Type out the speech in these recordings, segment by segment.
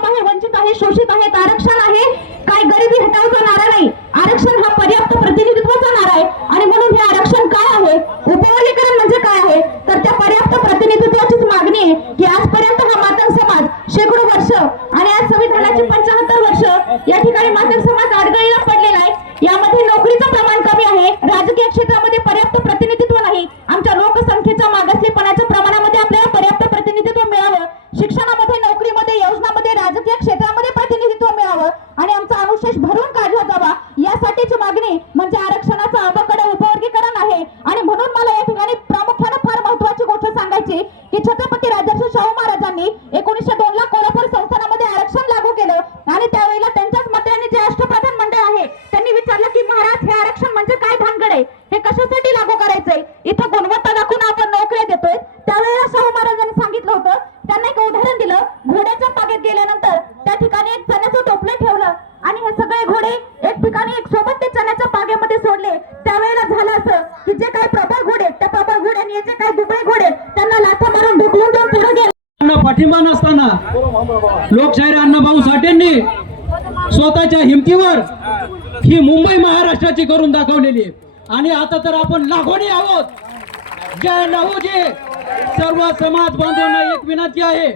सक्षम आहे, वंचित आहे, शोषित आहेत, आरक्षण आहे, काय गरिबी हटवचा नारा नाही, आरक्षण हा पर्याप्त प्रतिनिधित्वाचा नारा आहे. आणि म्हणून हे आरक्षण काय आहे, उपवर्गीकरण म्हणजे काय आहे, तर त्या पर्याप्त प्रतिनिधित्वाचीच मागणी आहे की आजपर्यंत हा मातंग समाज शेकडो वर्ष आणि आज संविधानाची 75 वर्ष या ठिकाणी मातंग समाज अडगळीला पडलेला आहे. यामध्ये नोकरीचं प्रमाण कमी आहे, राजकीय क्षेत्रामध्ये पर्याप्त प्रतिनिधित्व नाही, आमच्या लोकसंख्येच्या मागासलेपणाच्या प्रमाणामध्ये आपल्याला पर्याप्त प्रतिनिधित्व मिळावं, शिक्षणामध्ये, नोकरीमध्ये, योजनामध्ये, राजकीय क्षेत्रामध्ये प्रतिनिधित्व मिळावं आणि आमचा अनुशेष भरून काढला जावा, यासाठीची मागणी म्हणजे आरक्षणाचं अबकडे उपवर्गीकरण आहे. आणि म्हणून मला या ठिकाणी प्रामुख्याने फार महत्त्वाची गोष्ट सांगायची की छत्रपती राजर्षी शाहू महाराजांनी 1902 ला कोल्हापूर संस्थानामध्ये आरक्षण लागू केलं आणि त्यावेळेला त्यांच्याच मताने जे अष्टप्रधान मंडळ आहे त्यांनी विचारलं की महाराज हे आरक्षण म्हणजे काय भानगड आहे, हे कशासाठी लागू करायचंय, इथं गुणवत्ता दाखवून आपण नोकऱ्या देतोय. त्यावेळेला शाहू महाराजांनी सांगितलं होतं, त्यांना एक उदाहरण दिलं, घोड्याच्या पागेत गेल्यानंतर त्या ठिकाणी एक चण्याचं टोपलं ठेवलं आणि हे सगळे घोडे एक ठिकाणी एक सोबत ते चण्याच्या पागेमध्ये सोडले. त्यावेळेला झालं असं की जे काही प्रबळ घोडे, त्या प्रबळ घोड्यांनी जे काही दुबळे घोडे त्यांना लाथा मारून ढकलून देऊन पुढे गेले. पाठिंबा नसताना लोकशाहीर अण्णाभाऊ साठेंनी स्वतःच्या हिमतीवर ही मुंबई महाराष्ट्राची करून दाखवलेली आहे. आणि आता तर आपण लागोनी आहोत. जय लहूजी. सर्व समाज बांधवांना एक विनंती आहे,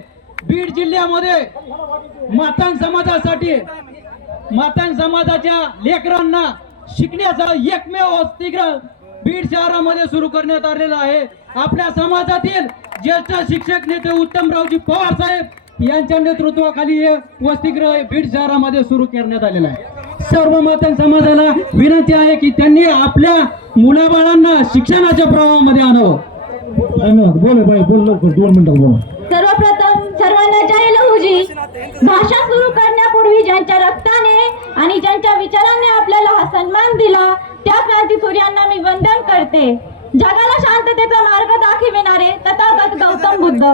बीड जिल्ह्यामध्ये मातंग समाजासाठी, मातंग समाजाच्या लेकरांना शिकण्याचा एकमेव वसतिगृह बीड शहरामध्ये सुरू करण्यात आलेला आहे. आपल्या समाजातील ज्येष्ठ शिक्षक नेते उत्तमरावजी पवार साहेब यांच्या नेतृत्वाखाली हे वसतिगृह बीड शहरामध्ये सुरू करण्यात आलेलं आहे. सर्व मातंग समाजाला विनंती आहे की त्यांनी आपल्या मुलाबाळांना शिक्षणाच्या प्रवाहामध्ये आणावं. धन्यवाद. बोल लवकर, 2 मिनिटात बोला. सर्वप्रथम सर्वांना जय लहूजी. भाषा सुरू करण्यापूर्वी ज्यांच्या रक्ताने आणि ज्यांच्या विचारांनी आपल्याला हा सन्मान दिला त्या क्रांतीसूर्यांना मी वंदन करते. जगाला शांततेचा मार्ग दाखविणारे तथागत गौतम बुद्ध,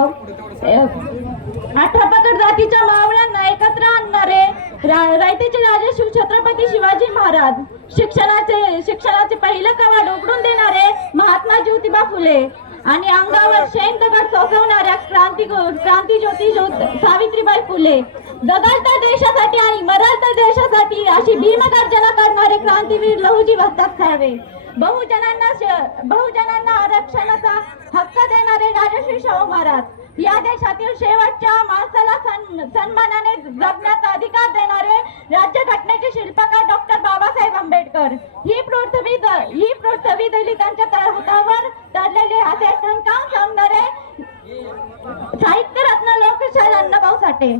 18 पगड जातीच्या मावळ्यांना एकत्र आणणारे रायतेचे राजे छत्रपती शिवाजी महाराज, शिक्षणाचे पहिलं कवाड उघडून देणारे महात्मा ज्योतिबा फुले आणि अंगावर शेंदगड सोसवणाऱ्या क्रांतिज्योती सावित्रीबाई फुले, जगाल तर देशासाठी आणि मराल तर देशासाठी अशी भीमगर्जना करणारे क्रांतीवीर लहूजी वस्ताद साहेब, बहुजनांना आरक्षणाचा हक्क देणारे राजश्री शाहू महाराज, या देशातील शेवटच्या माणसाला सन्मानाने जगण्याचा अधिकार देणारे राज्यघटनेचे शिल्पकार डॉक्टर बाबासाहेब आंबेडकर, ही पृथ्वी दलितांच्या तळहातावर चढलेले असे ठणकावून सांगणारे साहित्य रत्न लोकशाहीर अण्णाभाऊ साठे,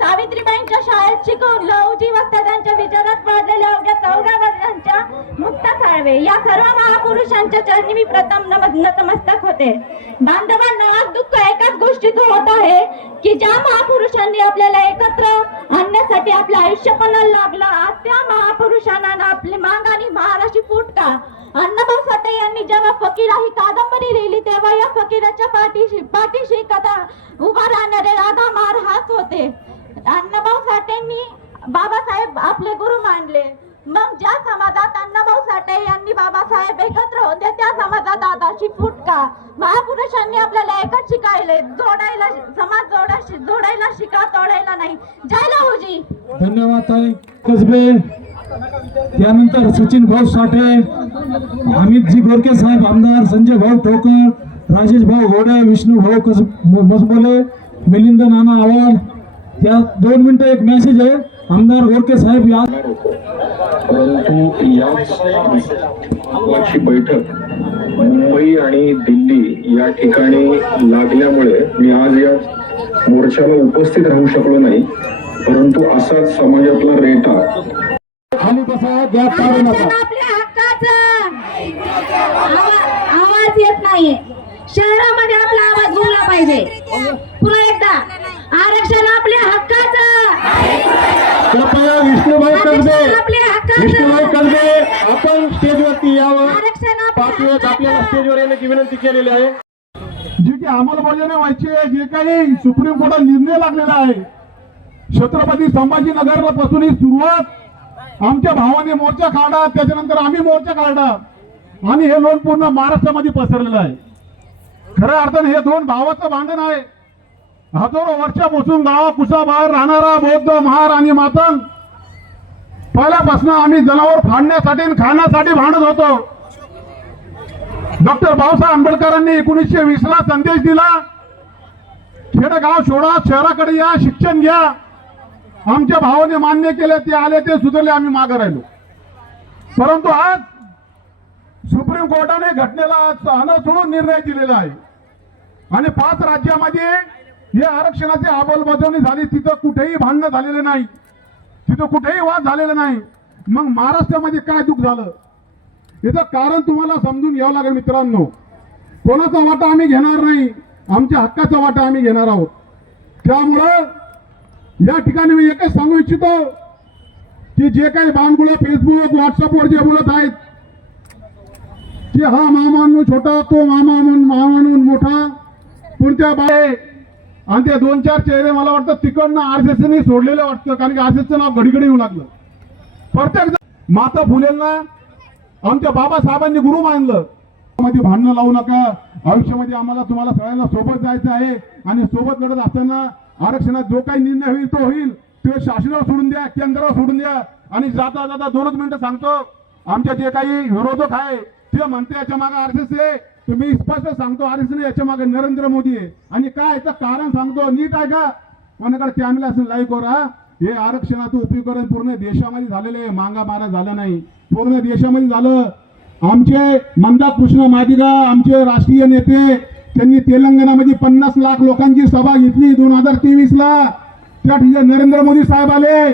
सावित्रीबाईंच्या शाळेत शिकून लहूजी वस्तादांच्या विचारात पडलेल्या अवघ्या 14 वर्षांच्या मुक्ता साळवे, या सर्व महापुरुषांच्या चरणी मी प्रथम नतमस्तक होते. बांधवांना आज दुःख एकाच गोष्टीचं होत आहे की ज्या महापुरुषांनी आपल्याला एकत्र आणण्यासाठी आपलं आयुष्य पणाला लागलं, आज त्या महापुरुषांना आपली मांग आणि भार अशी फूट का? अण्णाभाऊ साठे यांनी जेव्हा फकीरा ही कादंबरी लिहिली तेव्हा या फकीराच्या पाठीशी कथा उभा राहणारे राधा मार हाच होते. अण्णाभाऊ साठेंनी बाबासाहेब आपले गुरु मानले. मग ज्या समाजात अण्णाभाऊ साठे यांनी बाबासाहेब एकत्र होते त्या समाजात आताची फूट का? महापुरुषांनी आपल्याला एकच शिकायले, जोडायला शिका, तोडायला नाही. जय लहूजी. धन्यवाद ताई कसबे. त्यानंतर सचिन भाऊ साठे, अमितजी गोरके साहेब आमदार, संजय भाऊ ठोकर, राजेश भाऊ घोडे, विष्णू भाऊ मजमोले, मिलिंद नाना आवाड. त्या 2 मिनिटं एक मेसेज आहे. आमदार गोरके साहेब या, परंतु याची बैठक मुंबई आणि दिल्ली या ठिकाणी लागल्यामुळे मी आज या मोर्चाला उपस्थित राहू शकलो नाही. परंतु असाच समाजातला रेटा खाली बसा, गॅप काढू नका. आपल्या हक्काचा आवाज येत नाहीये. शहरामध्ये आपला आवाज बोलला पाहिजे. पुन्हा एकदा, आरक्षण आपल्या हक्काचं. कृपया विष्णुभाई कलबे आपण स्टेजवरती यावं. आपल्याला स्टेजवर येण्याची विनंती केलेली आहे. जी काही अंमलबजावणी व्हायची आहे, जे काही सुप्रीम कोर्टात निर्णय लागलेला आहे, छत्रपती संभाजीनगरला पासून ही सुरुवात आमच्या भावाने मोर्चा काढला, त्याच्यानंतर आम्ही मोर्चा काढला आणि हे लोन पूर्ण महाराष्ट्रामध्ये पसरलेलं आहे. खऱ्या अर्थाने हे 2 भावाचं भांडण आहे. हजारो वर्षापासून गावाकुसाबाहेर राहणारा बौद्ध महार आणि मातंग पहिल्यापासून आम्ही जनावर फाडण्यासाठी आणि खाण्यासाठी भांडत होतो. डॉक्टर बाबासाहेब आंबेडकरांनी 1920 ला संदेश दिला, खेडेगाव सोडा, शहराकडे या, शिक्षण घ्या. आमच्या भावाने मान्य केले, ते आले, ते सुधारले, आम्ही मागे राहिलो. परंतु आज सुप्रीम कोर्टाने घटनेला सोडून निर्णय दिलेला आहे आणि 5 राज्यामध्ये हे आरक्षणाची अंमलबजावणी झाली. तिथं कुठेही भांडणं झालेलं नाही, तिथं कुठेही वाद झालेला नाही. मग महाराष्ट्रामध्ये काय दुःख झालं याचं कारण तुम्हाला समजून घ्यावं लागेल मित्रांनो. कोणाचा वाटा आम्ही घेणार नाही, आमच्या हक्काचा वाटा आम्ही घेणार आहोत. त्यामुळं या ठिकाणी मी एकच सांगू इच्छितो की जे काही बाणगुळं फेसबुक व्हॉट्सअपवर जे बोलत आहेत की हा मामानू छोटा, तो मामानून मोठा, कोणत्या बाय, आणि ते 2-4 चेहरे मला वाटतं तिकडनं आरएसएसने सोडलेलं वाटतं, कारण की आरएसएसचं नाव घडी येऊ लागलं. प्रत्येक माता फुलेंना आमच्या बाबासाहेबांनी गुरु मानलं. मध्ये भांडणं लावू नका, आयुष्यामध्ये आम्हाला तुम्हाला सगळ्यांना सोबत जायचं आहे आणि सोबत लढत असताना आरक्षणात जो काही निर्णय होईल तो होईल, ते शासनावर सोडून द्या, केंद्रावर सोडून द्या. आणि जाता जाता 2च मिनिटं सांगतो, आमच्या जे काही विरोधक आहे ते म्हणते याच्या मागे आरएसएस आहे. तुम्ही स्पष्ट सांगतो, आरएसएस याच्या मागे नरेंद्र मोदी आहे. आणि काय याचं कारण सांगतो, नीट आहे का, कोणाकडे कॅमेरा असेल लाईव्ह करा. हे आरक्षणाचं उपयोगकरण पूर्ण देशामध्ये झालेलं आहे, मांगा मारा झालं नाही, पूर्ण देशामध्ये झालं. आमचे मंदार कृष्ण मादिगा, आमचे राष्ट्रीय नेते, त्यांनी तेलंगणामध्ये 50 लाख लोकांची सभा घेतली 2023 ला. त्या ठिकाणी नरेंद्र मोदी साहेब आले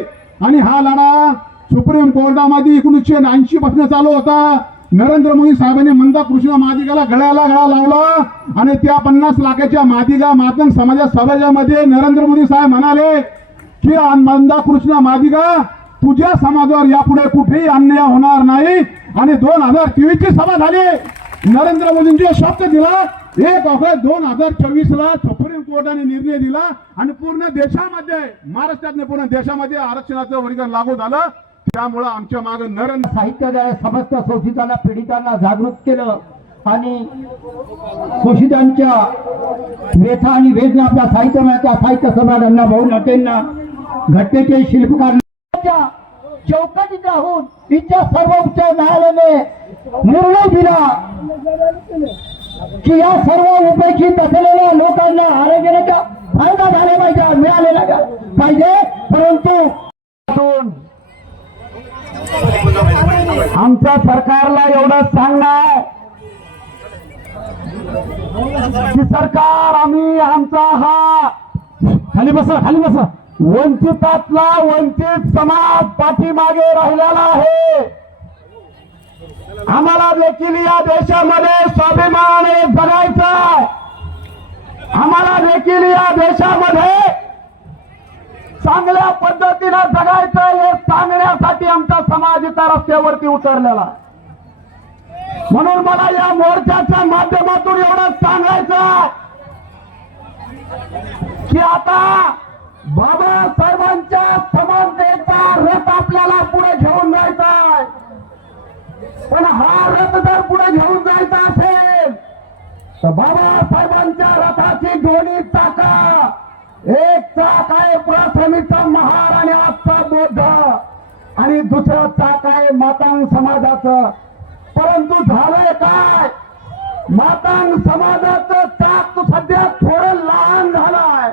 आणि हा लढा सुप्रीम कोर्टामध्ये 1980 पासून चालू होता. नरेंद्र मोदी साहेबांनी मंदार कृष्ण मादिगाला गळ्याला गळा लावला आणि त्या 50 लाखाच्या मादिगा मातंग समाजा सभामध्ये नरेंद्र मोदी साहेब म्हणाले की मंदार कृष्ण मादिगा, तुझ्या समाजावर यापुढे कुठेही अन्याय होणार नाही. आणि 2023 ची सभा झाली. नरेंद्र मोदींनी शब्द दिला, 1 ऑगस्ट 2024 ला सुप्रीम कोर्टाने निर्णय दिला आणि पूर्ण देशामध्ये, महाराष्ट्रात पूर्ण देशामध्ये आरक्षणाचं वर्गीकरण लागू झालं. त्यामुळं आमच्या मागे नरेंद्र साहित्य समस्त शोषितांना, पीडितांना जागृत केलं आणि शोषितांच्या व्यथा आणि वेदना आपल्या साहित्याच्या साहित्य सम्राट अण्णाभाऊ नटेंना, घटनेचे शिल्पकार चौकटीत राहून इच्छा सर्वोच्च न्यायालयाने निर्णय दिला की या सर्व उपेक्षित असलेल्या लोकांना आरोग्याचा फायदा झाला पाहिजे, मिळालेला पाहिजे. परंतु आमच्या सरकारला एवढंच सांगणार की सरकार, आम्ही आमचा हा खाली बसा वंचितातला वंचित समाज पाठीमागे राहिलेला आहे. आम्हाला देखील या देशामध्ये स्वाभिमानाने जगायचा आहे. आम्हाला देखील या देशामध्ये चांगल्या पद्धतीने जगायचं हे सांगण्यासाठी आमचा समाज इथं रस्त्यावरती उतरलेला आहे. म्हणून मला या मोर्चाच्या माध्यमातून एवढंच सांगायचं की आता बाबासाहेबांच्या समानतेचा रथ आपल्याला पुढे घेऊन जायचा आहे. पण हा रथ जर पुढे घेऊन जायचा असेल तर बाबासाहेबांच्या रथाची दोन्ही चाका, एक चाक आहे प्राथमिकचा महार आणि आजचा बौद्ध, आणि दुसरं चाक आहे मातांग समाजाचं. परंतु झालंय काय, मातांग समाजाचं चाक सध्या थोडं लहान झालंय.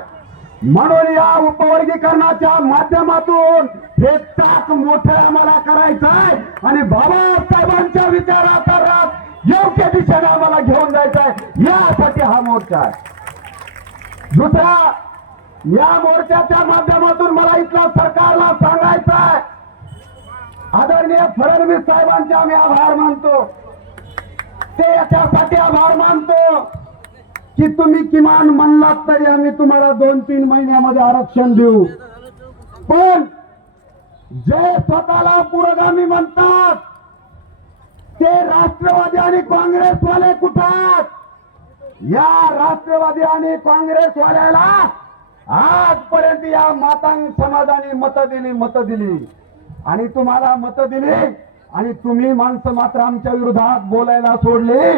म्हणून या उपवर्गीकरणाच्या माध्यमातून हे चाक मोठं आम्हाला करायचं आहे आणि बाबासाहेबांच्या विचाराचा रथ योग्य दिशेने आम्हाला घेऊन जायचं आहे. यासाठी हा मोर्चा आहे. दुसरा, या मोर्चाच्या माध्यमातून मला इथल्या सरकारला सांगायचं आहे, आदरणीय फडणवीस साहेबांचे आम्ही आभार मानतो. ते याच्यासाठी आभार मानतो की तुम्ही किमान म्हणलात तरी आम्ही तुम्हाला 2-3 महिन्यामध्ये आरक्षण देऊ. पण जे स्वतःला पुरोगामी म्हणतात ते राष्ट्रवादी आणि काँग्रेसवाले कुठात? या राष्ट्रवादी आणि काँग्रेसवाल्याला आजपर्यंत या मातांग समाजाने मतं दिली आणि तुम्हाला मतं दिली आणि तुम्ही माणसं मात्र आमच्या विरोधात बोलायला सोडले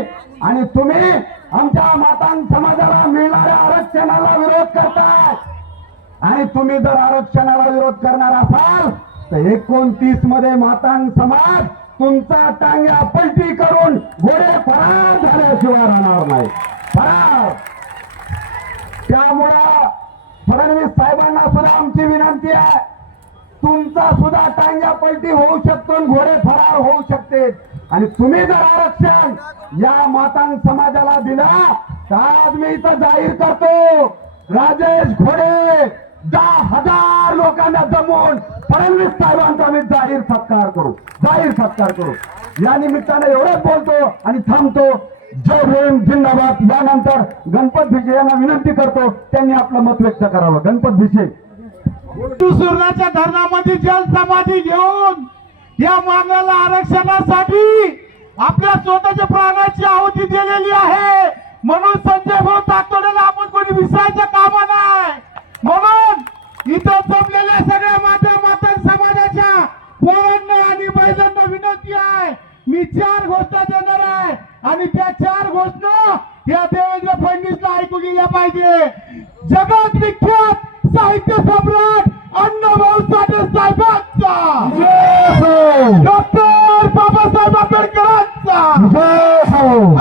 आणि तुम्ही आमच्या मातांग समाजाला मिळणाऱ्या आरक्षणाला विरोध करताय. आणि तुम्ही जर आरक्षणाला विरोध करणार असाल तर 29 मध्ये मातांग समाज तुमचा टांग्या पलटी करून घोडे फरार झाल्याशिवाय राहणार नाही. फरार. त्यामुळं फडणवीस साहेबांना सुद्धा आमची विनंती आहे, तुमचा सुद्धा टांग्या पलटी होऊ शकतो आणि घोडे फरार होऊ शकते. आणि तुम्ही जर आरक्षण या मातांग समाजाला दिला तर आज मी इथं जाहीर करतो, राजेश घोडे 10,000 लोकांना जमवून फडणवीस साहेबांचा मी जाहीर सत्कार करू, जाहीर सत्कार करू. या निमित्ताने एवढंच बोलतो आणि थांबतो. जय भीम, जिंदाबाद. यानंतर गणपत भिसे यांना विनंती करतो, त्यांनी आपलं मत व्यक्त करावं. गणपत भिसे. सुरणाच्या धरणामध्ये जल समाधी घेऊन या मागण्याला आरक्षणासाठी आपल्या स्वतःच्या प्राणाची आहुती दिलेली आहे. म्हणून संजय भाऊ तातोडेला आपण कोणी विसरायचं कामा नाही. म्हणून इथं जमलेल्या सगळ्या माता समाजाच्या पोरांना आणि महिलांना विनंती आहे, मी 4 घोषणा देणार आहे आणि त्या 4 घोषणा या देवेंद्र फडणवीसला ऐकू गेल्या पाहिजे. जगात विख्यात साहित्य सम्राट अण्णाभाऊ साठे साहेबांचा, डॉक्टर बाबासाहेब आंबेडकरांचा,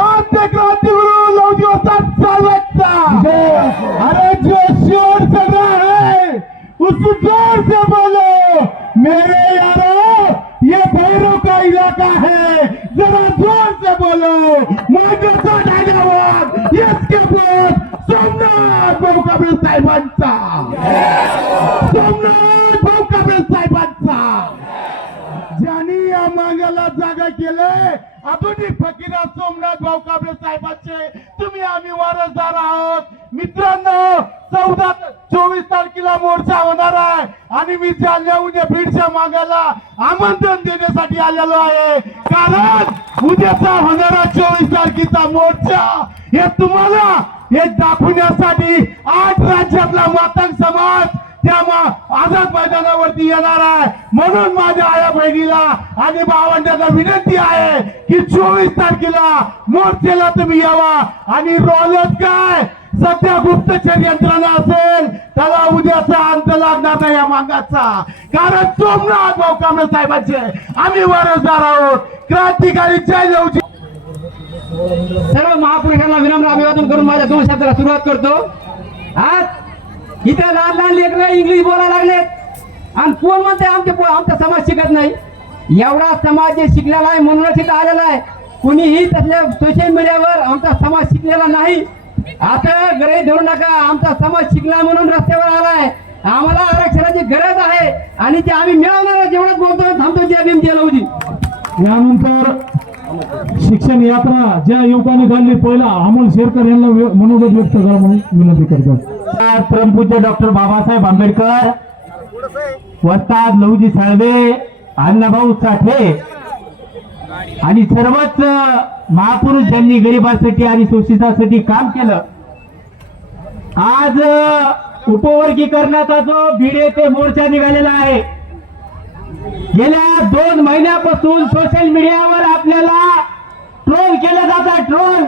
आद्य क्रांतिगुरु लवजी वसंत साहेबांचा. अरे जो शोर चल रहा है उस जोर से बोलो मेरे यारो, ये भैरव का इलाका है, जरा जोर से बोलो. माझ्याचा ढाल्यावर इसके बोल सोमनाथ भाऊ कांबळे साहेबांचा, सोमनाथ भाऊ कांबळे साहेबांचा. ज्यांनी या मागाला जागा केले आधुनिक फकीरा सोमनाथ भाऊ कांबळे साहेबांचे तुम्ही आम्ही वारसदार आहोत. मित्रांनो, 24 तारखेला मोर्चा होणार आहे आणि मी जालन्याहून बीडच्या मागाला आमंत्रण देण्यासाठी आलेलो आहे. कारण उद्याचा होणारा 24 तारखेचा मोर्चा हे तुम्हाला हे दाखवण्यासाठी 8 राज्यातला मातांग समाज त्या आझाद मैदानावरती येणार आहे. म्हणून माझ्या आया बहिणीला आणि भावंडांना विनंती आहे की 24 तारखेला मोर्चेला तुम्ही यावा. आणि रोलच काय सध्या गुप्तचर यंत्रणा असेल त्याला उद्याचा अंत लागणार नाही या मागाचा. कारण सोमनाथ भाऊ कांबळे साहेबांचे आम्ही वारसदार आहोत. क्रांतिकारी जय लवजी. सर्व महापुरुषांना विनम्र अभिवादन करून माझ्या 2 शब्दाला सुरुवात करतो. आज इथे लहान लहान लेकरं इंग्लिश बोलायला लागलेत आणि कोण म्हणते आमचा समाज शिकत नाही. एवढा समाज जे शिकलेला आहे म्हणूनच इथं आलेला आहे. कुणीही तसल्या सोशल मीडियावर आमचा समाज शिकलेला नाही आता गरे धरू नका. आमचा समाज शिकला म्हणून रस्त्यावर आलाय. आम्हाला आरक्षणाची गरज आहे आणि ते आम्ही मिळवणार. जेवढंच बोलतो थांबतो. जय भीम, जय लवजी. यानंतर शिक्षण यात्रा ज्या युवकांनी काढली, पहिला अमोल शेरकर यांना मनोगत व्यक्त करा म्हणून विनंती करतात. परमपूज्य डॉक्टर बाबासाहेब आंबेडकर, वस्ताद लवजी साळवे, अण्णाभाऊ साठे आणि सर्वच महापुरुष ज्यांनी गरिबांसाठी आणि शोषितांसाठी काम केलं. आज उपवर्गीकरणाचा जो बीड येथे मोर्चा निघालेला आहे, गेल्या 2 महिन्यापासून सोशल मीडियावर आपल्याला ट्रोल केलं जात आहे. ट्रोल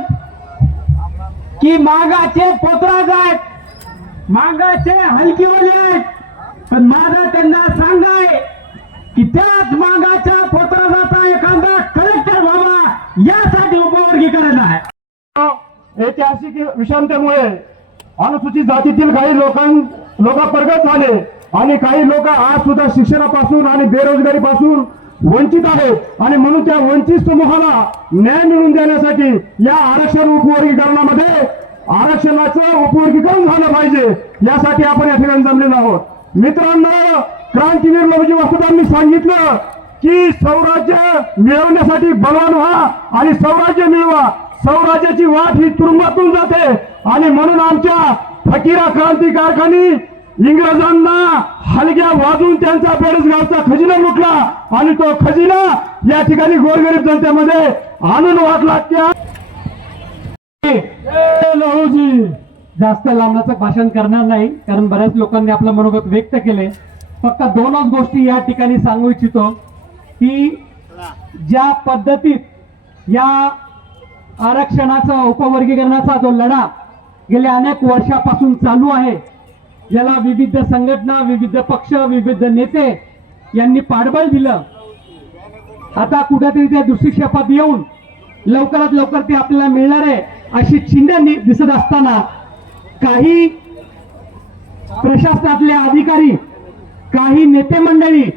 की मागाचे पोत्राज आहेत, मागाचे हलकीवाले आहेत. पण माझा त्यांना सांगाय की त्याच मागाच्या पोत्राजाचा एखादा कलेक्टर व्हावा यासाठी उपवर्गीकरण आहे. ऐतिहासिक विषमतेमुळे अनुसूचित जातीतील काही लोक प्रगत झाले आणि काही लोक आज सुद्धा शिक्षणापासून आणि बेरोजगारीपासून वंचित आहेत. आणि म्हणून त्या वंचित समूहाला न्याय मिळवून देण्यासाठी या आरक्षण उपवर्गीकरणामध्ये आरक्षणाचं उपवर्गीकरण झालं पाहिजे, यासाठी आपण या ठिकाणी जमलेलो आहोत. मित्रांनो, क्रांतीवीर लवजी वसंतांनी सांगितलं की स्वराज्य मिळवण्यासाठी बलवान व्हा आणि स्वराज्य मिळवा. स्वराज्याची वाट ही तुरुंगातून जाते आणि म्हणून आमच्या फकीरा क्रांतिकारकांनी इंग्रजांना हलग्या वाजून त्यांचा बेरोजगारचा खजिना लुटला आणि तो खजिना या ठिकाणी गोरगरीब जनतेमध्ये आणून वाटला. त्या लहूजी जास्त लांबण्याचं भाषण करणार नाही, कारण बऱ्याच लोकांनी आपलं मनोगत व्यक्त केले. फक्त 2च गोष्टी या ठिकाणी सांगू इच्छितो की ज्या पद्धतीत या आरक्षणाचा उपवर्गीकरणाचा जो लढा गेल्या अनेक वर्षापासून चालू आहे, याला विविध संघटना, विविध पक्ष, विविध नेते यांनी पाठबळ दिलं. आता कुठेतरी ते दृष्टिक्षेपात येऊन लवकरात लवकर ते आपल्याला मिळणार आहे अशी चिन्ह दिसत असताना काही प्रशासनातले अधिकारी, काही नेते मंडळी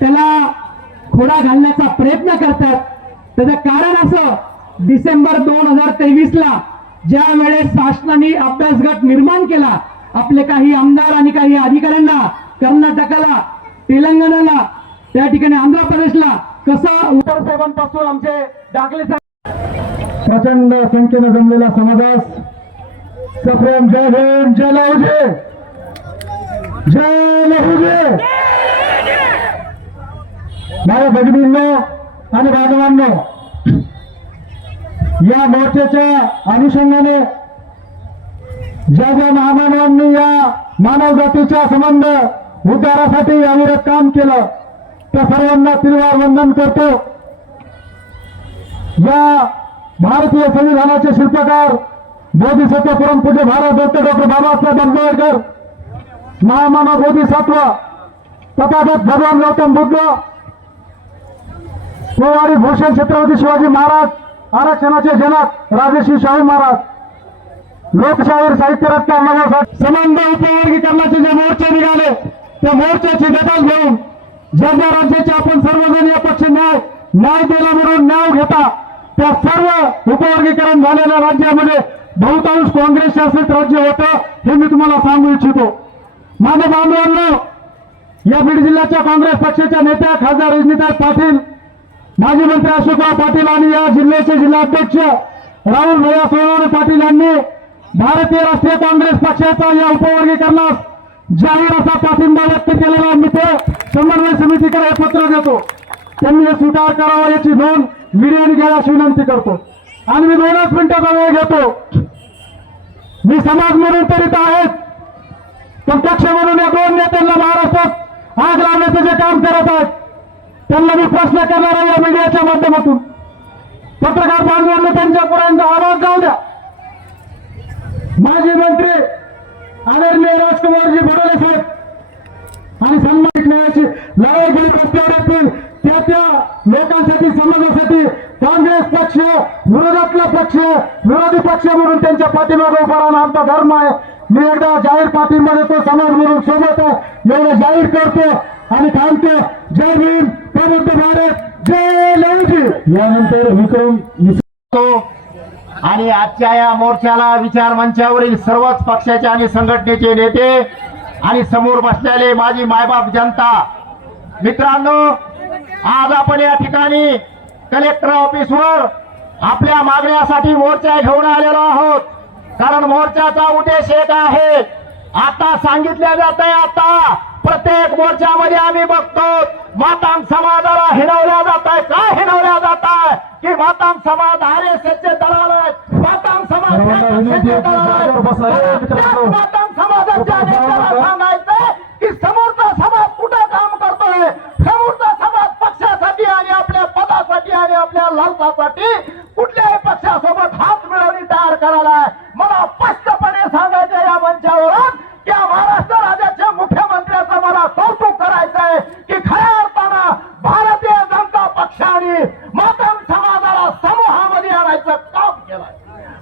त्याला खोडा घालण्याचा प्रयत्न करतात. त्याचं कारण असं, डिसेंबर 2023ला ज्या वेळेस शासनाने अभ्यास गट निर्माण केला, आपले काही आमदार आणि काही अधिकाऱ्यांना कर्नाटकाला, तेलंगणाला, त्या ठिकाणी आंध्र प्रदेशला कसं उत्तर साहेबांपासून आमचे दाखले प्रचंड संख्येनं जमलेला समाजास सप्रेम जय भीम, जय लहुजे, जय लहुजे. माझ्या भगिनींनो आणि बांधवांनो, या मोर्चाच्या अनुषंगाने ज्या ज्या महामानवांनी या मानव जातीच्या संबंध उद्धारासाठी अविरत काम केलं, त्या सर्वांना तिरवार वंदन करतो. या भारतीय संविधानाचे शिल्पकार बोधिसत्व परमपूज्य भारत रत्न डॉक्टर बाबासाहेब आंबेडकर, महामानव बोधिसत्व तथागत भगवान गौतम बुद्ध, कुंवारी भूषण छत्रपती शिवाजी महाराज, आरक्षणाचे जनक राजर्षी शाहू महाराज, लोकशाहीर साहित्य रत्न अण्णाभाऊ समान उपवर्गीकरणाचे जे मोर्चे निघाले, त्या मोर्चाची दखल घेऊन ज्या ज्या राज्याचे आपण सर्वजण या पक्ष न्याय दिला म्हणून न्याय घेता, त्या सर्व उपवर्गीकरण झालेल्या राज्यामध्ये बहुतांश काँग्रेस शासित राज्य होतं, हे मी तुम्हाला सांगू इच्छितो. माझ्या बांधवांनो, या बीड जिल्ह्याच्या काँग्रेस पक्षाच्या नेत्या खासदार रजनीताई पाटील, माजी मंत्री अशोकराव पाटील आणि या जिल्ह्याचे जिल्हाध्यक्ष राहुल भैया सोनवणे पाटील यांनी भारतीय राष्ट्रीय काँग्रेस पक्षाचा या उपवर्गीकरणास जाहीर असा पाठिंबा व्यक्त केलेला. मी ते समन्वय समितीकडे हे पत्र देतो, त्यांनी हे स्वीकार करावा याची नोंद मीडियाने घ्यायला विनंती करतो. आणि मी 2च मिनिटाचा वेळ घेतो. मी समाज म्हणून तरी आहेत, पण पक्ष म्हणून या 2 नेत्यांना महाराष्ट्रात आग लावण्याचं जे काम करत आहेत, त्यांना मी प्रश्न करणार आहे या मीडियाच्या माध्यमातून. पत्रकार बांधवांना त्यांच्या पुढे आवाज जाऊ द्या. माजी मंत्री आदरणीय राजकुमारजी बडोले साहेब आणि सन्मानित न्यायाची लढाई गेली रस्त्यावर येतील, त्या लोकांसाठी, समाजासाठी काँग्रेस पक्ष विरोधातला पक्ष, विरोधी पक्ष म्हणून त्यांच्या पाठीमागे उभा राहणं आमचा धर्म आहे. मी एकदा जाहीर पाठिंबा देतो, समाज म्हणून सोबत आहे एवढं जाहीर करतो आणि थांबतो. जय भीम, प्रबुद्ध भारत, जय लहुजी. यानंतर विक्रम आणि आजच्या या मोर्चाला विचार मंचावरील सर्वच पक्षाचे आणि संघटनेचे नेते आणि समोर बसलेले माझी मायबाप जनता, मित्रांनो, आज आपण या ठिकाणी कलेक्टर ऑफिसवर आपल्या मागण्यासाठी मोर्चा घेऊन आलेलो आहोत. कारण मोर्चाचा उद्देश एक आहे. आता सांगितल्या जात आहे, आता प्रत्येक मोर्चामध्ये आम्ही बघतो मातांग समाजाला हिणवल्या जात आहे. का हिणवल्या जात आहे की मातांग समाज RSSचे दलाल आहेत, मातांग समाज मातांग समाजाच्या नेत्याला सांगायचं की समोरचा समाज कुठे काम करतोय, समोरचा समाज पक्षासाठी आणि आपल्या पदासाठी आणि आपल्या लालसासाठी कुठल्याही पक्षासोबत हात मिळवणी तयार करायला आहे. मला स्पष्टपणे सांगायचं या मंचावरून की महाराष्ट्र राज्याच्या मुख्यमंत्र्याचं मला कौतुक करायचं आहे की खऱ्या अर्थानं भारतीय जनता पक्षाने मातांग समाजाला समूहामध्ये आणायचं काम केलंय.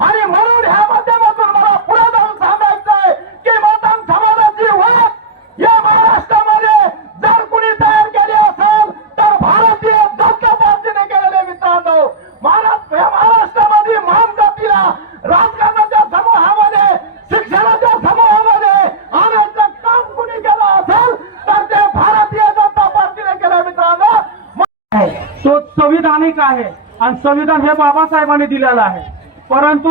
आणि म्हणून ह्या माध्यमातून मला पुढे जाऊन सांगायचं आहे की मातांग समाजाची ओळख या महाराष्ट्रामध्ये जर कुणी तयार केली असेल तर भारतीय जनता पार्टीने केलेले. मित्रांनो, महाराष्ट्रामध्ये मान जातीला राजकारणाच्या समूहामध्ये, शिक्षणाच्या समूहामध्ये आणायचं काम कुणी केलं असेल तर ते भारतीय जनता पार्टीने केलं. मित्रांनो, तो संविधानिक आहे आणि संविधान हे बाबासाहेबांनी दिलेलं आहे. परंतु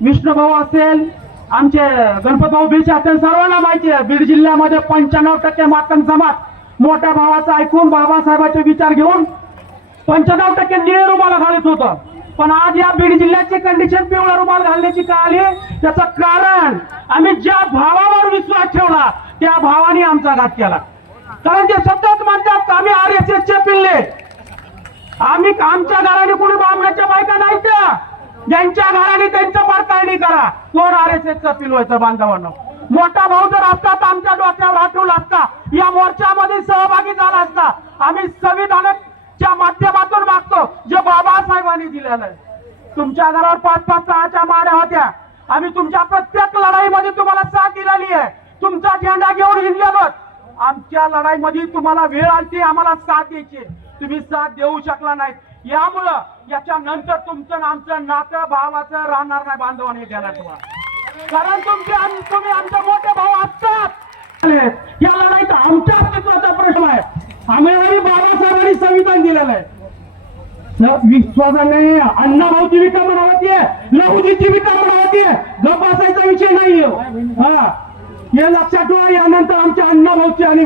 विष्णुभाऊ असेल, आमचे गणपतभाऊ बीच असेल, सर्वांना माहिती आहे बीड जिल्ह्यामध्ये 95% मातंग समाज मोठ्या भावाचं ऐकून बाबासाहेबांचे विचार घेऊन 95% निळे रुमाल घालत होतं. पण आज या बीड जिल्ह्याची कंडिशन पिवळा रुमाल घालण्याची का आली, त्याचं कारण आम्ही ज्या भावावर विश्वास ठेवला त्या भावाने आमचा घात केला. कारण ते सतत म्हणतात आम्ही RSSचे पिल्ले, आम्ही आमच्या घराने कोणी बामणाच्या बायका नाही त्या, ज्यांच्या घराने त्यांचं पडताळणी करा. कोण RSSचं पिलवायचं बांधवांना. मोठा भाऊ जर असता तर आमच्या डोक्यावर हात ठेवला असता, या मोर्चामध्ये सहभागी झाला असता. आम्ही संविधानाच्या माध्यमातून मागतो जे बाबासाहेबांनी दिलेलं आहे. तुमच्या घरावर 5-5, 6च्या माड्या होत्या. आम्ही तुमच्या प्रत्येक लढाईमध्ये तुम्हाला साथ दिलेली आहे. तुमचा झेंडा घेऊन हिंडलेलो. आमच्या लढाईमध्ये तुम्हाला वेळ आली, आम्हाला साथ द्यायची, तुम्ही साथ देऊ शकला नाही. यामुळं याच्यानंतर तुमचं आमचं नातं भावाचं राहणार नाही बांधवाने द्यायला तुम्हाला. कारण तुम्ही आमचे मोठे भाऊ असतात. या लढाईत आमच्या अस्तित्वाचा प्रश्न आहे. आम्ही बाबासाहेबांनी संविधान दिलेलं आहे. विश्वासाने अण्णाभाऊची विटा म्हणावती, लहुजीची विटा म्हणावती, गप बसायचा विषय नाही. हा, हे लक्षात ठेवा. यानंतर आमच्या अण्णाभाऊची आणि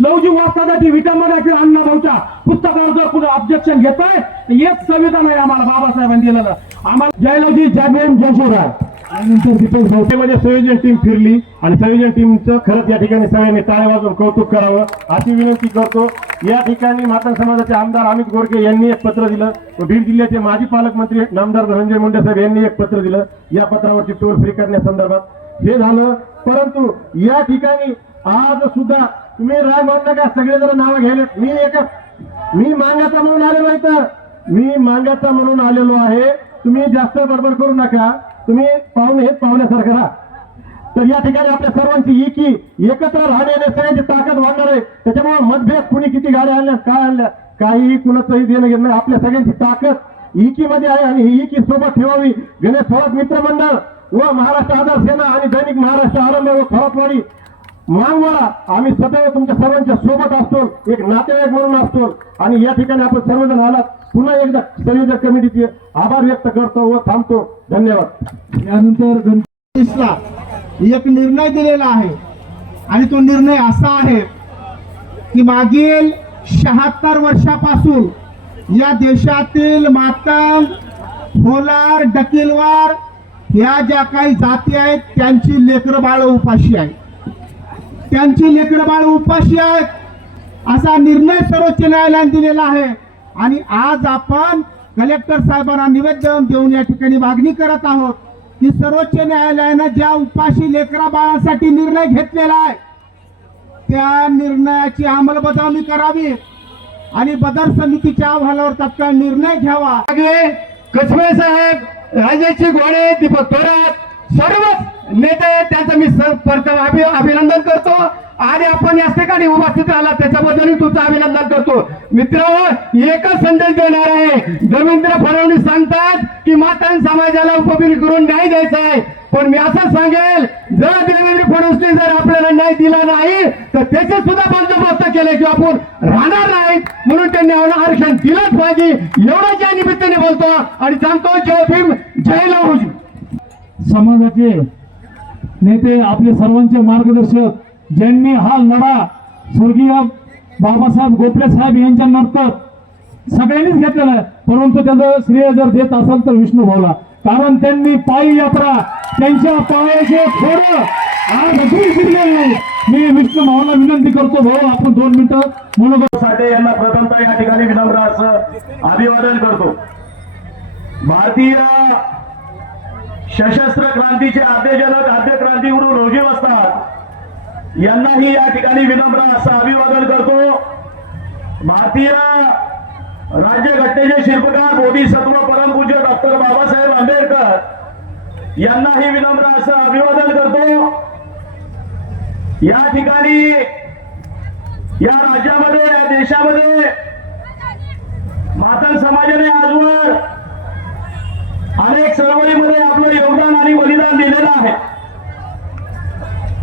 लहुजी वाचताची विटा म्हणायची अण्णाभाऊच्या पुस्तकावर जर कुठं ऑब्जेक्शन घेतोय, हेच संविधान आहे आम्हाला बाबासाहेबांनी दिलेलं. आम्हाला जय लहुजी, जय भीम, जय शिवराय. त्यानंतर दीपक भाऊमध्ये संयोजन टीम फिरली आणि संयोजन टीमचं खरंच या ठिकाणी सगळ्यांनी टाळ्या वाजवून कौतुक करावं अशी विनंती करतो. या ठिकाणी मातंग समाजाचे आमदार अमित गोरके यांनी एक पत्र दिलं. बीड जिल्ह्याचे माजी पालकमंत्री नामदार धनंजय मुंडे साहेब यांनी एक पत्र दिलं या पत्रावरची टोल फ्री करण्यासंदर्भात. हे झालं, परंतु या ठिकाणी आज सुद्धा तुम्ही राय म्हणता का सगळेजण नावं घ्यायला. मी मांगाचा म्हणून आलेलो आहे, तर मी मांगाचा म्हणून आलेलो आहे. तुम्ही जास्त बडबड करू नका. तुम्ही पाहुणे हेच पाहुण्यासारखं राहा. तर या ठिकाणी आपल्या सर्वांची एकत्र राहण्याने सगळ्यांची ताकद वाढणार आहे. त्याच्यामुळे मतभेद कुणी किती गाड्या आणल्या काय आणल्या काही कुणाचंही देणं घेणं नाही. आपल्या सगळ्यांची ताकद मध्ये आहे आणि ही सोबत ठेवावी. गणेश थोरात मित्रमंडळ व महाराष्ट्र आधार सेना आणि दैनिक महाराष्ट्र आरंभ व थोरातवाडी मागवाडा आम्ही सदैव तुमच्या सर्वांच्या सोबत असतो, एक नातेवाईक म्हणून असतो. आणि या ठिकाणी आपण सर्वजण आलात. पुन्हा एकदा संयोजक कमिटीचे आभार व्यक्त करतो व थांबतो. धन्यवाद. यानंतर गणेशला एक निर्णय दिलेला आहे आणि तो निर्णय असा आहे की मागील 76 वर्षापासून या देशातील मातंग, होलार, डकिलवार या ज्या काही जाती आहेत त्यांची लेकरं बाळ उपाशी आहेत. त्यांची लेकरं बाळ उपाशी आहेत असा निर्णय सर्वोच्च न्यायालयाने दिलेला आहे. आणि आज आपण कलेक्टर साहेबांना निवेदन देऊन या ठिकाणी मागणी करत आहोत की सर्वोच्च न्यायालयानं ज्या उपाशी लेकरा बाळांसाठी निर्णय घेतलेला आहे त्या निर्णयाची अंमलबजावणी करावी आणि बदर समितीच्या अहवालावर तत्काळ निर्णय घ्यावा. कसबे साहेब, राजेशजी घोडे, दीपक थोरात सर्वच नेते त्यांचं मी अभिनंदन करतो. आणि आपण या ठिकाणी उपस्थित राहिला त्याच्याबद्दल तुमचं अभिनंदन करतो. मित्रांनो, एकच संदेश देणार आहे. देवेंद्र फडणवीस सांगतात की मातंग समाजाला उपयोगी करून नाही द्यायचं आहे. पण मी असं सांगेल, जर देवेंद्र फडणवीसने जर आपल्याला न्याय दिला नाही तर त्याचे सुद्धा बंदोबस्त केले की आपण राहणार नाहीत. म्हणून त्यांनी आरक्षण दिलंच पाहिजे. एवढं या निमित्ताने बोलतो आणि सांगतो जय भीम, जय लहुजी. समाजाचे नेते, आपले सर्वांचे मार्गदर्शक, ज्यांनी हा लढा स्वर्गीय बाबासाहेब गोपले साहेब यांच्या नंतर सगळ्यांनीच घेतलेला आहे. परंतु त्याचं श्रेय जर देत असाल तर विष्णू भाऊला, कारण त्यांनी पायी यात्रा त्यांच्या पायाचे थोडं आज अजून शिरलेलं नाही. मी विष्णू भाऊला विनंती करतो, भाऊ आपण 2 मिनिटं मनोगत साठे यांना प्रथमतः या ठिकाणी विनम्र असं अभिवादन करतो. भारतीय सशस्त्र क्रांतीचे आद्यजनक आद्य क्रांतीगुरु रोजी वस्ताद यांनाही या ठिकाणी विनम्र असं अभिवादन करतो. भारतीय राज्यघटनेचे शिल्पकार बोधिसत्व परमपूज्य डॉक्टर बाबासाहेब आंबेडकर यांनाही विनम्र असं अभिवादन करतो. या ठिकाणी या राज्यामध्ये या देशामध्ये मातंग समाजाने आजवर अनेक चळवळीमध्ये आपलं योगदान आणि बलिदान दिलेलं आहे.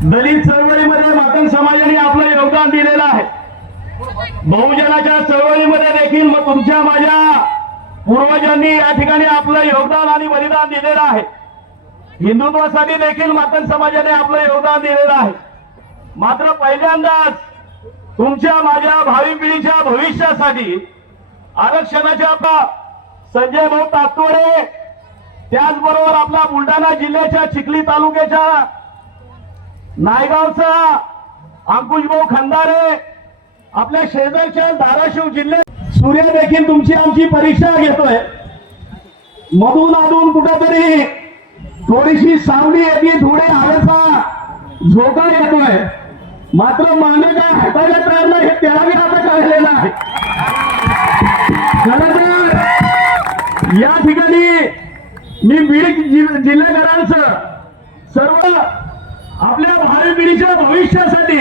दलित चळवळीमध्ये मातंग समाजाने आपलं योगदान दिलेलं आहे. बहुजनाच्या चळवळीमध्ये देखील मग तुमच्या माझ्या पूर्वजांनी या ठिकाणी आपलं योगदान आणि बलिदान दिलेलं आहे. हिंदुत्वासाठी देखील मातंग समाजाने आपलं योगदान दिलेलं आहे. मात्र पहिल्यांदाच तुमच्या माझ्या भावी पिढीच्या भविष्यासाठी आरक्षणाच्या संजय भाऊ ताकतोडे, त्याचबरोबर आपला बुलढाणा जिल्ह्याच्या चिखली तालुक्याच्या नायगावचा अंकुश भाऊ खंदारे, आपल्या शेजारच्या धाराशिव जिल्ह्यात सूर्य देखील तुमची आमची परीक्षा घेतोय. मधून अधून कुठेतरी थोडीशी सावली येते, थोडे हवेचा झोका येतोय, मात्र मागे काय हटायला तयार नाही हे त्यालाही आता कळलेलं आहे. खरं तर या ठिकाणी मी बीड जिल्हेकरांचं सर्व आपल्या भावी पिढीच्या भविष्यासाठी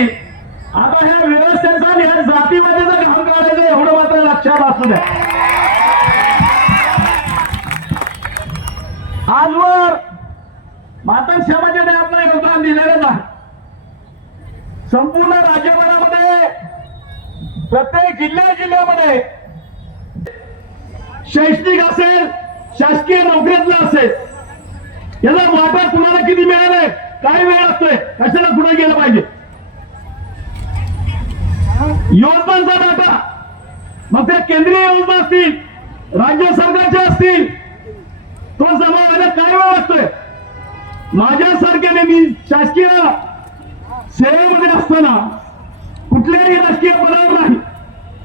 आता ह्या व्यवस्थेचा आणि ह्या जातीवादीचा घाम काढायचं एवढं मात्र लक्षात असू द्या. आजवर मातंग समाजाने आपलं योगदान दिलेलं नाही. संपूर्ण राज्यभरामध्ये प्रत्येक जिल्ह्यामध्ये शैक्षणिक असेल, शासकीय नोकरीतलं असेल, याचा वाटा कुणाला किती मिळालाय, काय वेळ असतोय, कशाला पुढे गेलं पाहिजे, योजनांचा डाटा, मग त्या केंद्रीय योजना असतील, राज्य सरकारच्या असतील, तो जमा व्हायला काय वेळ असतोय. माझ्यासारख्याने मी शासकीय सेवेमध्ये असताना कुठल्याही राजकीय पदावर नाही,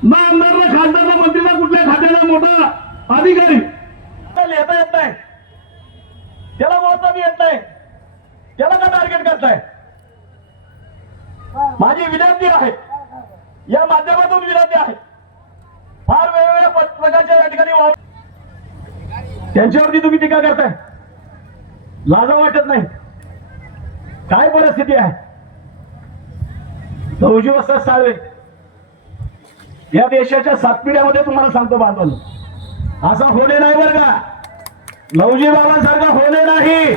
ना आमदार ना खासदार ना मंत्री ना कुठल्या खात्याचा मोठा अधिकारी, लिहिता येत नाही, त्याला मोजता बी येत नाही, त्याला का टार्गेट करताय. माझी विनंती आहे, या माध्यमातून विनंती आहे, फार वेगवेगळ्या प्रकारच्या या ठिकाणी त्यांच्यावरती तुम्ही टीका करताय, लाजा वाटत नाही. काय परिस्थिती आहे. लवजी वस्ताद साळवे या देशाच्या 7 पिढ्यामध्ये तुम्हाला सांगतो बांधवलं, असं होणे नाही बरं का. लवजी बाबांसारखं होणे नाही.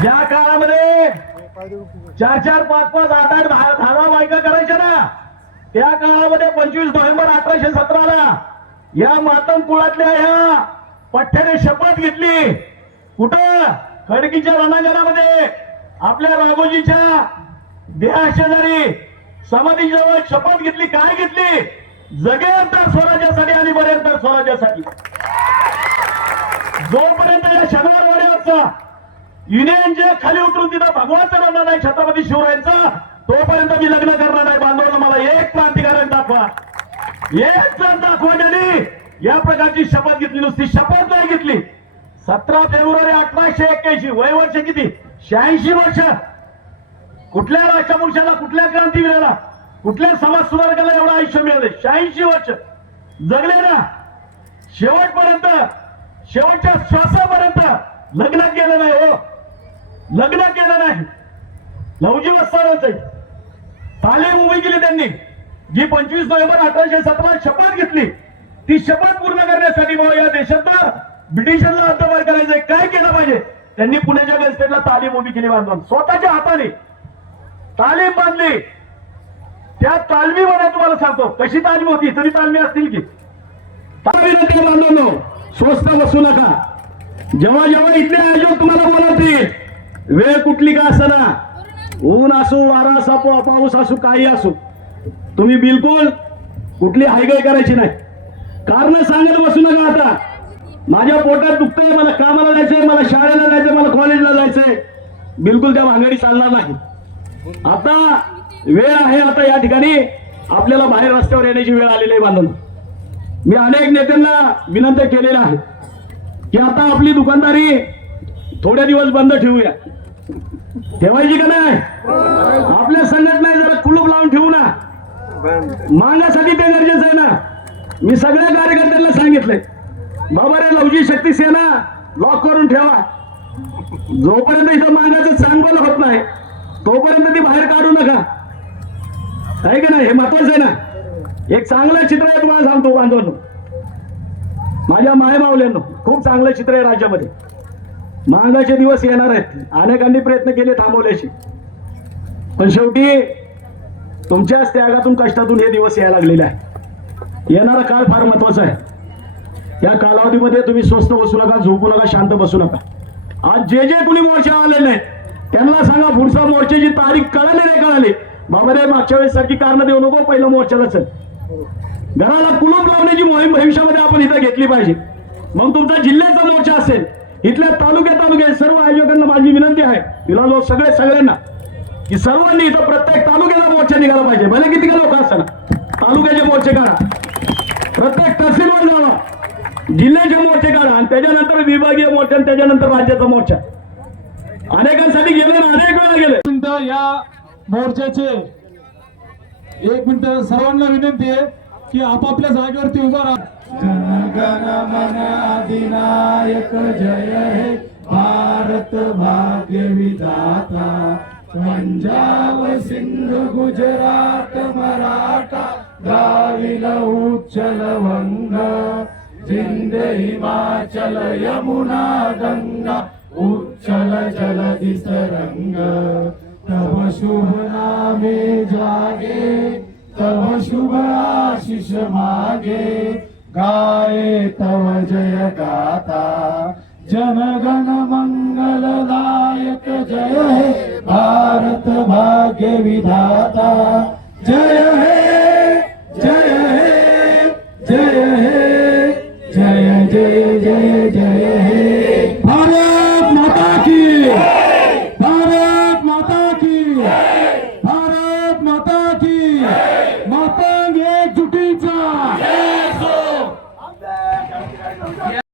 ज्या काळामध्ये 4-4, 5-5, 8-8, 10 बायका करायच्या ना, त्या काळामध्ये 25 नोव्हेंबर 1817ला या मातंग कुळातल्या ह्या पठ्ठ्याने शपथ घेतली. कुठं? खडकीच्या रणांगणामध्ये आपल्या राघोजीच्या देहाशेजारी समाधीजवळ शपथ घेतली. काय घेतली? जगेंतर स्वराज्यासाठी आणि बरेंतर स्वराज्यासाठी. जोपर्यंत या शनिवारवाड्यावरचा युनियन जे खाली उतरून तिथं भगवान चढवणार नाही छत्रपती शिवरायांचा, तोपर्यंत मी लग्न करणार नाही. बांधवांना मला एक क्रांतिकारक दाखवा, एक जण दाखवा ज्यांनी या प्रकारची शपथ घेतली. नुसती शपथ नाही घेतली. 17 फेब्रुवारी 1881, वय वर्ष किती? 86 वर्ष. कुठल्या राष्ट्रपुरुषाला, कुठल्या क्रांतीवीराला, कुठल्या समाज सुधारकाला एवढं आयुष्य मिळालं? 86 वर्ष जगले ना. शेवटपर्यंत, शेवटच्या श्वासापर्यंत लग्न केलं नाही. हो, लग्न केलं नाही. लवजी वस्तादांचं तालीम उभी केली त्यांनी, जी 25 नोव्हेंबर 1817 शपथ घेतली. ती शपथ पूर्ण करण्यासाठी भाऊ या देशात ब्रिटिशांना हद्दपार करायचंय. काय केलं पाहिजे? त्यांनी पुण्याच्या गणस्टेटला तालीम उभी केली. बांधून स्वतःच्या हाताने तालीम बांधली. त्या तालमीमध्ये तुम्हाला सांगतो कशी तालीम होती. तरी तालमी असतील की बांधवनो, स्वस्त बसू नका. जेव्हा जेव्हा इथले आयोजक तुम्हाला बोलवतील, वेळ कुठली का असना, ऊन असो, वारा असो, पाऊस असो, काही असो, तुम्ही बिलकुल कुठली हायगाय करायची नाही. कारण सांगत बसू नका. आता माझ्या पोटात दुखतंय, मला कामाला जायचंय, मला शाळेला जायचंय, मला कॉलेजला जायचंय, बिलकुल त्या भांगडी चालणार नाही. आता वेळ आहे. आता या ठिकाणी आपल्याला बाहेर रस्त्यावर येण्याची वेळ आलेली आहे. बांधून मी अनेक नेत्यांना विनंती केलेल्या आहे की आता आपली दुकानदारी थोडे दिवस बंद ठेवूया. ठेवायची का नाही? आपल्या संघटना जरा कुलूप लावून ठेवू ना. मागण्यासाठी ते गरजेचं आहे ना. मी सगळ्या कार्यकर्त्यांना सांगितलंय, बाबा रे लवजी शक्ती सेना लॉक करून ठेवा. जोपर्यंत इथं मागाचं चांगलं होत नाही तोपर्यंत ती बाहेर काढू नका. आहे का नाही? हे महत्वाचं आहे ना. एक चांगलं चित्र आहे तुम्हाला सांगतो बांधवांनो, माझ्या मायमावल्यांनो, खूप चांगलं चित्र आहे राज्यामध्ये. महागाचे दिवस येणार आहेत. अनेकांनी प्रयत्न केले थांबवल्याचे, पण शेवटी तुमच्याच त्यागातून, कष्टातून हे दिवस यायला लागलेले आहे. येणारा काळ फार महत्वाचा आहे. या कालावधीमध्ये तुम्ही स्वस्थ बसू नका, झोपू नका, शांत बसू नका. आज जे जे कुणी मोर्चा आलेले आहेत त्यांना सांगा, पुढचा मोर्चाची तारीख कळाली नाही कळाली, बाबा रे मागच्या वेळेस सारखी कारण देऊ नको, पहिलं मोर्चाला चल. घराला कुलूप लावण्याची मोहीम भविष्यामध्ये आपण इथं घेतली पाहिजे. मग तुमचा जिल्ह्याचा मोर्चा असेल, इथल्या तालुक्यात सर्व आयोजकांना माझी विनंती आहे, विलासभाऊ सगळ्यांना, की सर्वांनी इथं प्रत्येक तालुक्याचा मोर्चा निघाला पाहिजे. भले किती लोक असताना तालुक्याचे मोर्चे काढा. विभागीय मोर्चा आणि त्याच्यानंतर राज्याचा मोर्चा अनेकांसाठी गेलं ना, अनेक वेळा गेले. मिनिटं या मोर्चाचे 1 मिनिट सर्वांना विनंती आहे की आपापल्या जागेवरती उभा राहा. जनगण मन अधिनायक जय हे भारत भाग्य विधाता. पंजाब सिंध गुजरात मराठा द्राविड उच्चल वंग जिंद हिमाचल यमुना गंगा उच्चल जलधि तरंग. तब शुभ नामे जागे तब शुभ आशीष मागे गाये तव जय गाथा. जनगण मंगलदायक जय हे भारत भाग्य विधाता. जय हे जय हे जय हे जय जय जय जय